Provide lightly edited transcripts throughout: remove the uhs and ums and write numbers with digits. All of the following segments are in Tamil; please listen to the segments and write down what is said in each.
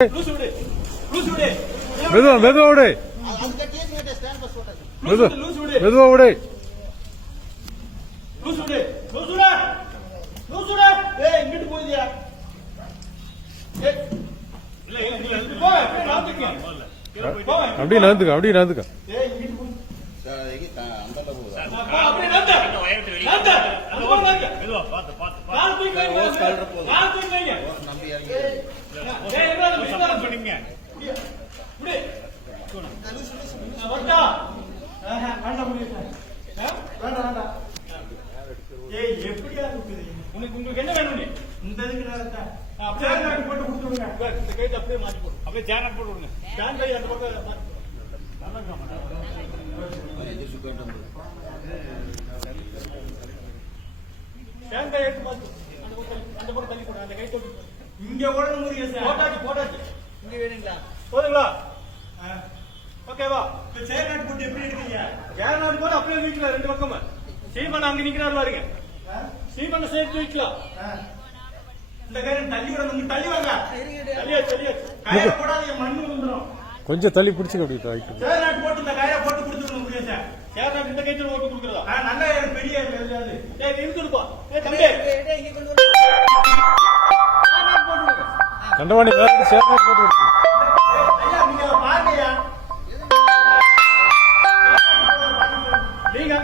மெதுவா மெதுவா விடு, மெதுவா விடு. அப்படியே நகர்ந்துக்க, அப்படியே நகர்ந்துக்க. உங்களுக்கு என்ன வேணும்? இந்த அப்படியே போட்டு கொடுத்துருங்க. இந்த கைட்டு அப்படியே மாற்றி போடு, அப்படியே சேனல் போட்டு விடுங்க. ஸ்டாண்ட் கை அந்த பக்கம் ஸ்டாண்ட் கை எடுத்து மாத்து. அந்த பக்கம் தள்ளி போடு. அந்த கை தொட்டு இங்க ஓட முடியும் சார். போட்டாச்சு இங்க வேணுங்களா? போதுங்களா? ஓகேவா? இந்த சேர் நாட் போட்டு எப்படி எடுத்தீங்க? சேர் நாட் போட்டு அப்படியே நிக்கலாம் ரெண்டு பக்கமா. சீமன் அங்க நிக்கிறாரு பாருங்க. சீமன் சேர்த்து வைக்கலாம். இந்த காரணம் தள்ளி விட நீங்க தள்ளி வாங்க. தள்ளியா காய போடாதீங்க, மண்ணு வந்துரும். கொஞ்சம் தள்ளி பிடிச்சுக்க. அப்படி சேர் நாட் போட்டு இந்த காய போட்டு கொடுத்துருங்க முடியும் சார். சேர் நாட் இந்த கைத்துல ஓட்டு கொடுக்குறதா? நல்ல பெரிய அது. டேய் நிறுத்துடுப்பா. டேய் தம்பி டேய் இங்க கொண்டு வா. சேர் நாட் போடுங்க. கண்டவாணி வேற சேர் நாட் போட்டு கொடுங்க. ஐயா நீங்க பாருங்கயா. நீங்க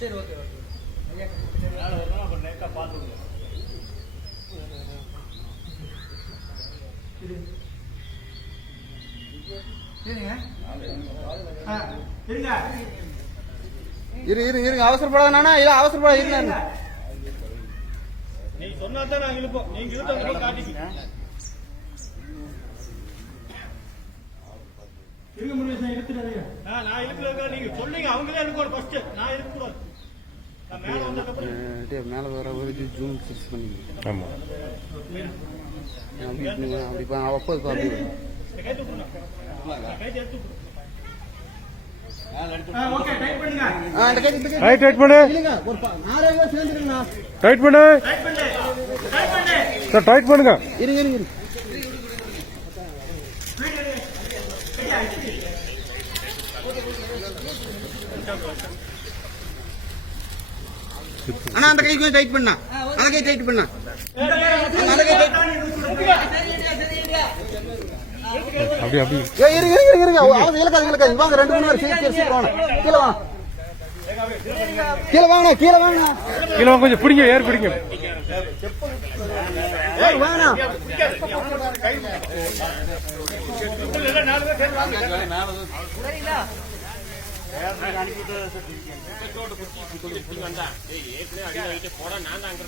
சரி ஓகே ஓகே. நாளை ஒரு நாள் அப்புறம் நேக்கா பார்த்துடுங்க. இருங்க அவசரப்படாதானா? இல்ல அவசரப்படாத இருங்க. நீங்க சொன்னா தான் நாங்க இழுப்போம். நீங்க இழுத்த காட்டிக்கீங்க. இருங்க முடியும் இழுத்துறாதீங்க. நான் இழுக்கல, நீங்க சொல்லுங்க. அவங்களே இழுக்கணும் ஃபர்ஸ்ட். நான் இழுக்க கூடாது. நான் மேல வந்ததுக்கு மேல வர ஒரு ஜூம் ஃபிக்ஸ் பண்ணிங்க. ஆமா அப்படி அப்போ அப்படி கை தூக்குங்க. கை எடுத்து ஓகே டைட் பண்ணுங்க. அந்த கை டைட் பண்ணு. இல்லங்க ஒரு 6 பேர் சேர்ந்துருங்க. டைட் பண்ணு. சார் டைட் பண்ணுங்க. இருங்க. அண்ணா அந்த கை கொஞ்சம் டைட் பண்ணா. அந்த கை டைட் பண்ணா. அப்படி இருங்க. அவங்க இலக்காது. வாங்க 2 3 பேர் சீக்கிரம் வாங்க. கீழே வாங்க. கீழே வாங்க கொஞ்சம் பிடிங்க. ஏர் பிடிங்க. வாங்க. போட நான் அங்க